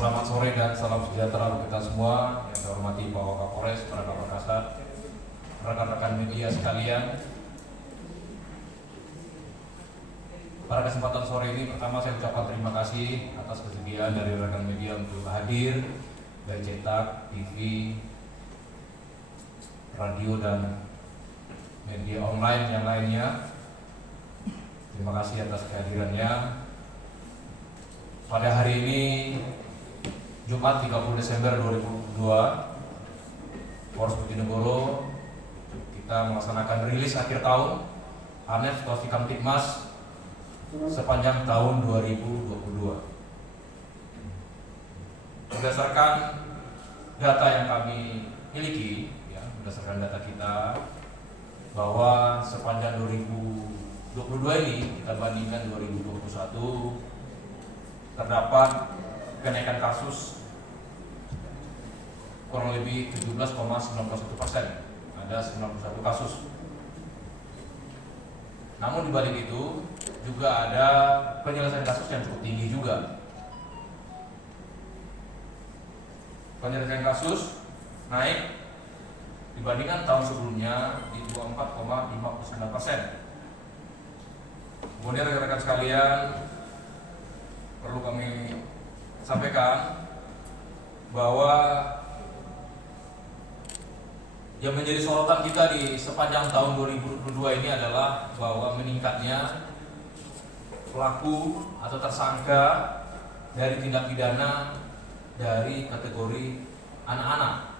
Selamat sore dan salam sejahtera untuk kita semua. Yang saya hormati Pak Wakapolres, para Kapolres, rekan-rekan media sekalian. Pada kesempatan sore ini, pertama saya ucapkan terima kasih atas kesediaan dari rekan media untuk hadir dari cetak, TV, radio dan media online yang lainnya. Terima kasih atas kehadirannya. Pada hari ini Jumat 30 Desember 2022, Polres Bojonegoro kita melaksanakan rilis akhir tahun ANEF Tos Kamtibmas sepanjang tahun 2022. Berdasarkan data yang kami miliki, berdasarkan data kita, bahwa sepanjang 2022 ini kita bandingkan 2021 terdapat kenaikan kasus kurang lebih 17,91%, ada 91 kasus. Namun di balik itu juga ada penyelesaian kasus yang cukup tinggi juga. Penyelesaian kasus naik dibandingkan tahun sebelumnya di 24,59%. Kemudian rekan-rekan sekalian, perlu kami sampaikan bahwa yang menjadi sorotan kita di sepanjang tahun 2022 ini adalah bahwa meningkatnya pelaku atau tersangka dari tindak pidana dari kategori anak-anak,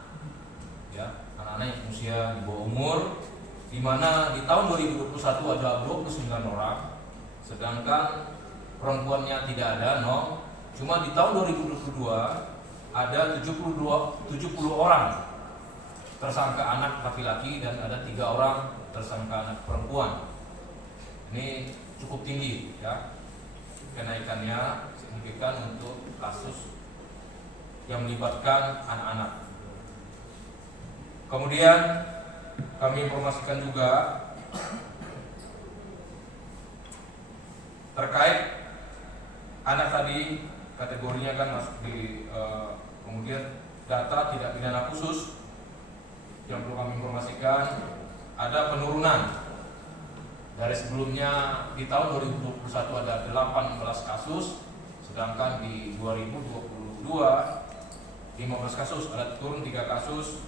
anak-anak yang usia di bawah umur, di mana di tahun 2021 ada 29 orang, sedangkan perempuannya tidak ada, 0. Cuma di tahun 2022 ada 70 orang tersangka anak laki-laki dan ada 3 orang tersangka anak perempuan. Ini cukup tinggi, kenaikannya signifikan untuk kasus yang melibatkan anak-anak. Kemudian kami informasikan juga terkait anak tadi, kategorinya kan masuk di kemudian data tidak pidana khusus. Yang perlu kami informasikan, ada penurunan dari sebelumnya. Di tahun 2021 ada 18 kasus, sedangkan di 2022 15 kasus, ada turun 3 kasus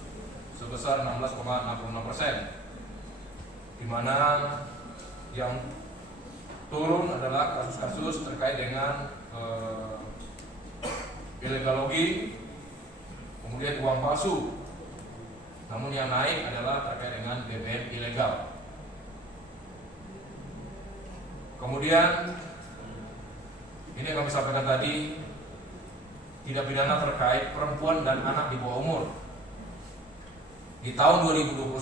sebesar 16,66%, di mana yang turun adalah kasus-kasus terkait dengan illegal logging, kemudian uang palsu. Namun yang naik adalah terkait dengan BBM ilegal. Kemudian ini yang kami sampaikan tadi, tidak pidana terkait perempuan dan anak di bawah umur. Di tahun 2021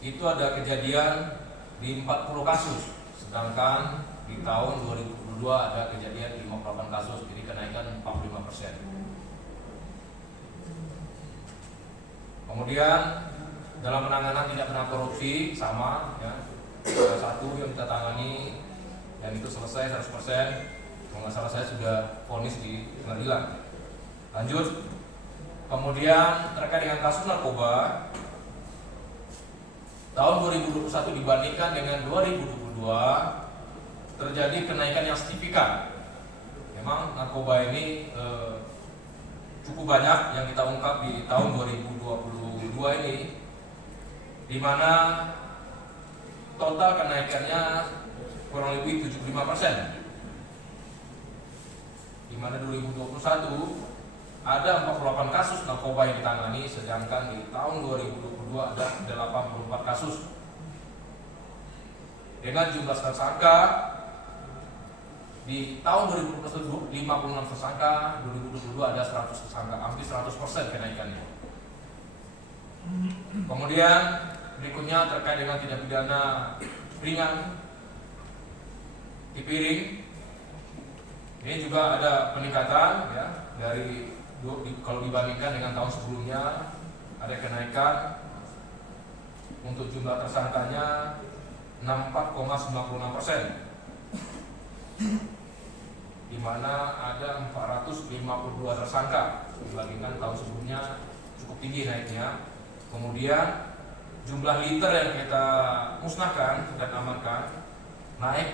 itu ada kejadian di 40 kasus, sedangkan di tahun 2022 ada kejadian 58 kasus, jadi kenaikan 45%. Kemudian dalam penanganan tindak pidana korupsi sama, ada 1 yang kita tangani dan itu selesai 100%. Kalau nggak salah saya sudah vonis di pengadilan. Lanjut. Kemudian terkait dengan kasus narkoba, tahun 2021 dibandingkan dengan 2022 terjadi kenaikan yang signifikan. Memang narkoba ini cukup banyak yang kita ungkap di tahun 2022 ini, di mana total kenaikannya kurang lebih 75%. Di mana 2021 ada 48 kasus narkoba yang ditangani, sedangkan di tahun 2022 ada 84 kasus. Dengan jumlah tersangka di tahun 2021 56 tersangka, 2022 ada 100 tersangka, hampir 100% kenaikannya. Kemudian berikutnya terkait dengan tindak pidana ringan tipiring, ini juga ada peningkatan, dari kalau dibandingkan dengan tahun sebelumnya ada kenaikan. Untuk jumlah tersangkanya 64,96%. di mana ada 452 tersangka dibandingkan tahun sebelumnya cukup tinggi naiknya. Kemudian jumlah liter yang kita musnahkan dan amankan naik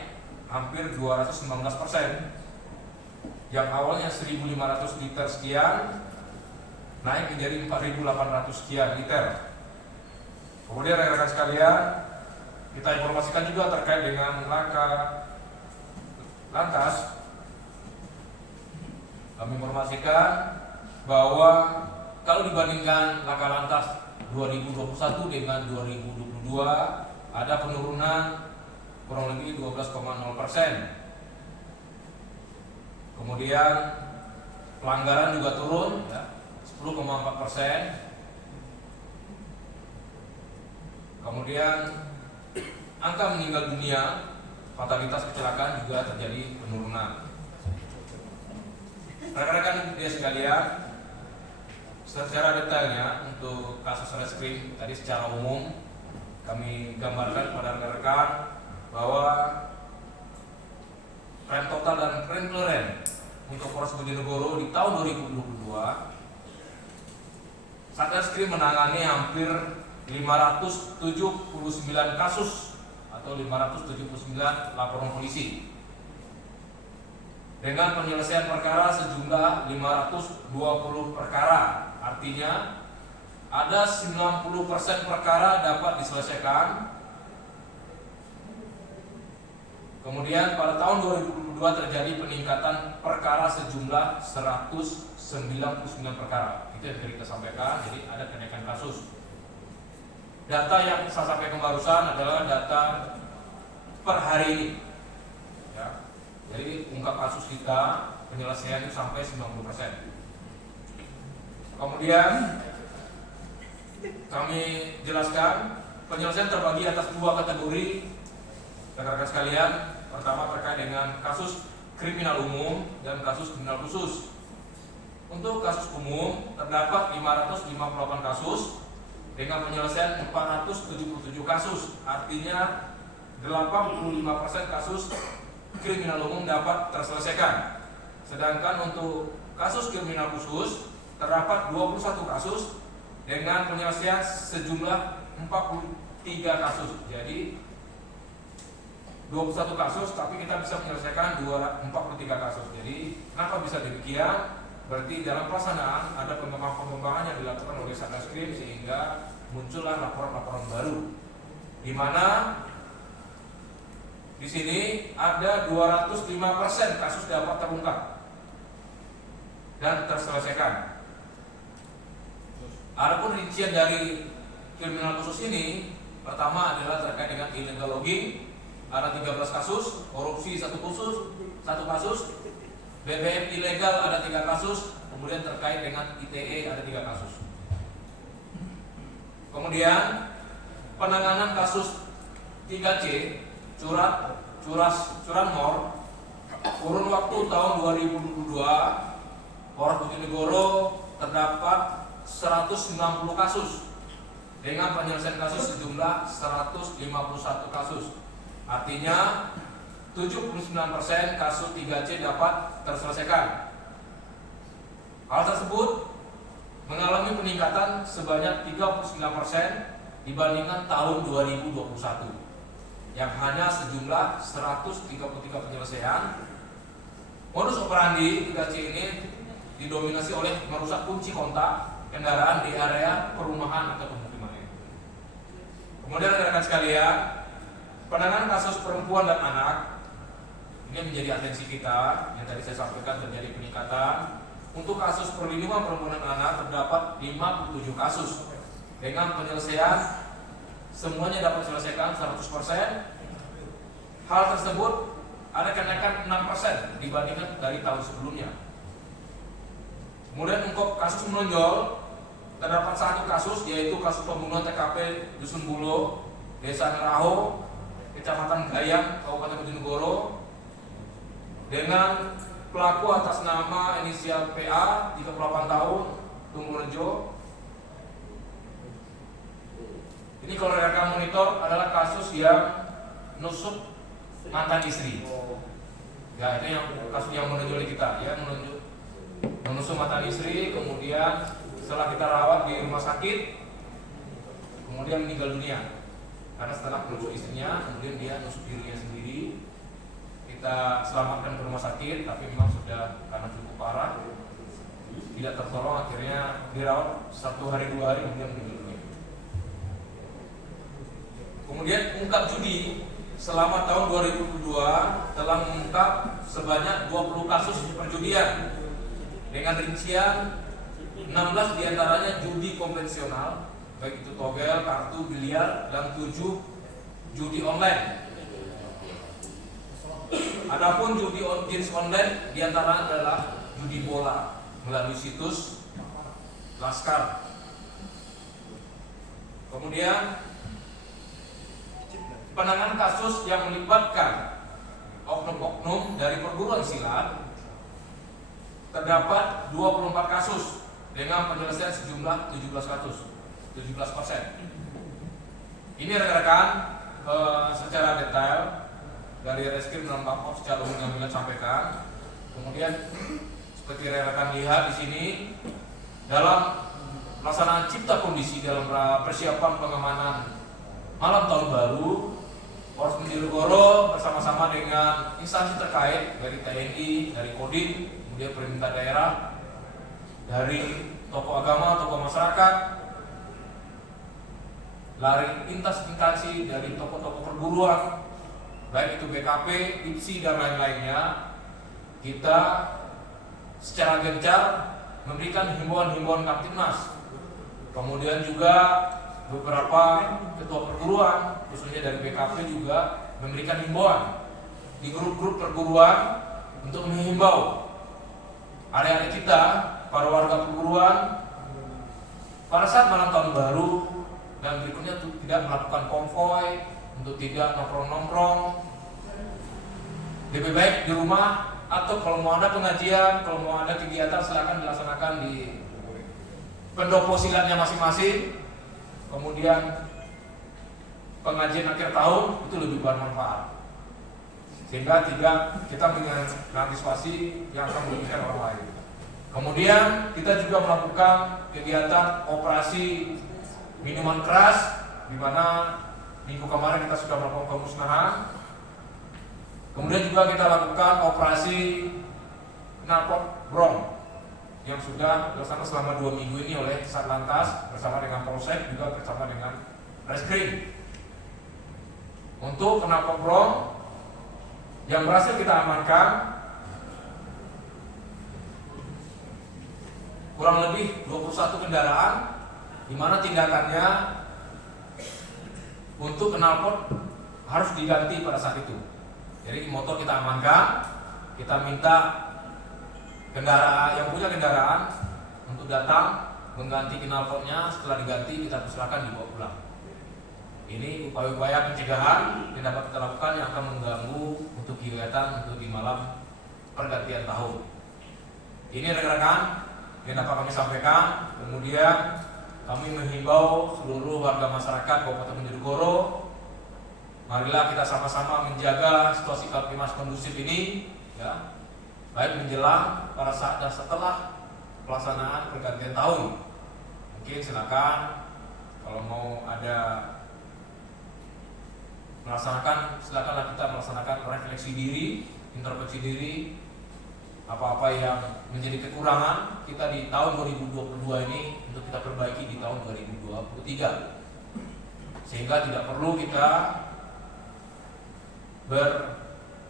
hampir 219%. Yang awalnya 1.500 liter sekian naik menjadi 4.800 sekian liter. Kemudian rekan-rekan sekalian, kita informasikan juga terkait dengan laka lantas. Kami informasikan bahwa kalau dibandingkan laka lantas 2021 dengan 2022 ada penurunan kurang lebih 12,0%. Kemudian pelanggaran juga turun ya, 10,4%. Kemudian angka meninggal dunia, fatalitas kecelakaan juga terjadi penurunan. Rekan-rekan media sekalian, secara detailnya untuk kasus reskrim tadi secara umum kami gambarkan kepada rekan-rekan bahwa rem total dan rem pleren untuk Polres Bojonegoro di tahun 2022 Satreskrim menangani hampir 579 kasus atau 579 laporan polisi dengan penyelesaian perkara sejumlah 520 perkara. Artinya ada 90% perkara dapat diselesaikan. Kemudian pada tahun 2022 terjadi peningkatan perkara sejumlah 199 perkara. Itu yang kita sampaikan, jadi ada kenaikan kasus. Data yang saya sampaikan barusan adalah data per hari ini. Ya. Jadi ungkap kasus kita penyelesaian itu sampai 90%. Kemudian kami jelaskan penyelesaian terbagi atas dua kategori, rekan-rekan sekalian. Pertama terkait dengan kasus kriminal umum dan kasus kriminal khusus. Untuk kasus umum terdapat 558 kasus dengan penyelesaian 477 kasus. Artinya 85% kasus kriminal umum dapat terselesaikan. Sedangkan untuk kasus kriminal khusus terdapat 21 kasus dengan penyelesaian sejumlah 43 kasus. Jadi 21 kasus tapi kita bisa menyelesaikan 43 kasus. Jadi kenapa bisa demikian? Berarti dalam pelaksanaan ada pengembangan yang dilakukan oleh Satreskrim sehingga muncullah laporan-laporan baru, di mana di sini ada 205% kasus dapat terungkap dan terselesaikan. Adapun rincian dari kriminal khusus ini, pertama adalah terkait dengan illegal logging, ada 13 kasus, korupsi satu kasus, BBM ilegal ada 3 kasus, kemudian terkait dengan ITE ada 3 kasus. Kemudian penanganan kasus 3C curanmor kurun waktu tahun 2022 Polres Bojonegoro terdapat 190 kasus dengan penyelesaian kasus sejumlah 151 kasus. Artinya 79% kasus 3C dapat terselesaikan. Hal tersebut mengalami peningkatan sebanyak 39% dibandingkan tahun 2021 yang hanya sejumlah 133 penyelesaian. Modus operandi 3C ini didominasi oleh merusak kunci kontak kendaraan di area perumahan atau pemukiman. Kemudian rekan-rekan sekalian, penanganan kasus perempuan dan anak ini menjadi atensi kita. Yang tadi saya sampaikan terjadi peningkatan. Untuk kasus perlindungan perempuan dan anak terdapat 57 kasus dengan penyelesaian semuanya dapat diselesaikan 100%. Hal tersebut ada kenaikan 6% dibandingkan dari tahun sebelumnya. Kemudian untuk kasus menonjol terdapat 1 kasus, yaitu kasus pembunuhan TKP Dusun Bulo, Desa Ngeraho, Kecamatan Gayam, Kabupaten Bojonegoro, dengan pelaku atas nama inisial PA, 38 tahun, Tunggurejo. Ini kalau rekan monitor adalah kasus yang nusuk mantan istri. Ya, ini yang kasus yang menonjol kita, ya, menusuk mata istri, kemudian setelah kita rawat di rumah sakit, kemudian meninggal dunia. Karena setelah menusuk istrinya, kemudian dia nusuk dirinya sendiri. Kita selamatkan ke rumah sakit, tapi memang sudah karena cukup parah, tidak tertolong, akhirnya dirawat 1 hari 2 hari kemudian meninggal dunia. Kemudian ungkap judi selama tahun 2022 telah mengungkap sebanyak 20 kasus perjudian dengan rincian 16 diantaranya judi konvensional, baik itu togel, kartu, biliar, dan 7 judi online. Adapun judi jenis online diantaranya adalah judi bola melalui situs Laskar. Kemudian penanganan kasus yang melibatkan oknum-oknum dari perguruan silat terdapat 24 kasus dengan penyelesaian sejumlah 17%. Ini rekan-rekan secara detail dari Reskrim dan Bapom secara umum yang kami sampaikan. Kemudian seperti rekan-rekan lihat di sini dalam pelaksanaan cipta kondisi dalam persiapan pengamanan malam tahun baru, Polres Ponorogo bersama-sama dengan instansi terkait dari TNI, dari Kodim, kemudian pemerintah daerah, dari tokoh agama, tokoh masyarakat, lari lintas instansi dari tokoh-tokoh perguruan, baik itu BKP, IPSI dan lain-lainnya, kita secara gencar memberikan himbauan-himbauan Kaptimnas. Kemudian juga beberapa ketua perguruan, khususnya dari BKP juga memberikan himbauan di grup-grup perguruan untuk menghimbau area-area kita, para warga perguruan, pada saat malam tahun baru dan berikutnya untuk tidak melakukan konvoy, untuk tidak nongkrong-nongkrong, lebih baik di rumah, atau kalau mau ada pengajian, kalau mau ada kegiatan silakan dilaksanakan di pendopo silatnya masing-masing. Kemudian pengajian akhir tahun itu lebih bermanfaat, sehingga tidak kita mengantisipasi yang akan merugikan orang lain. Kemudian kita juga melakukan kegiatan operasi minuman keras, di mana minggu kemarin kita sudah melakukan pemusnahan. Kemudian juga kita lakukan operasi knalpot brong yang sudah dilaksanakan selama 2 minggu ini oleh Satlantas bersama dengan Polsek, juga bersama dengan Reskrim. Untuk knalpot brong yang berhasil kita amankan kurang lebih 21 kendaraan, di mana tindakannya untuk knalpot harus diganti pada saat itu. Jadi motor kita amankan, kita minta yang punya kendaraan untuk datang mengganti knalpotnya. Setelah diganti kita persilakan dibawa pulang. Ini upaya-upaya pencegahan yang dapat kita lakukan yang akan mengganggu untuk kegiatan untuk di malam pergantian tahun. Ini rekan-rekan yang dapat kami sampaikan. Kemudian kami menghimbau seluruh warga masyarakat Kabupaten Ponorogo, marilah kita sama-sama menjaga situasi Kaptimnas kondusif ini, ya, baik menjelang, pada saat dan setelah pelaksanaan pergantian tahun. Mungkin silakan kalau mau ada melaksanakan, silakanlah kita melaksanakan refleksi diri, introspeksi diri, apa-apa yang menjadi kekurangan kita di tahun 2022 ini untuk kita perbaiki di tahun 2023, sehingga tidak perlu kita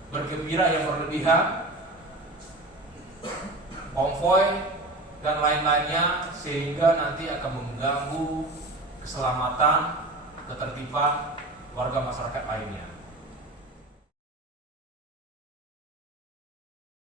bergembira yang berlebihan, konvoy dan lain-lainnya, sehingga nanti akan mengganggu keselamatan, ketertiban warga masyarakat lainnya.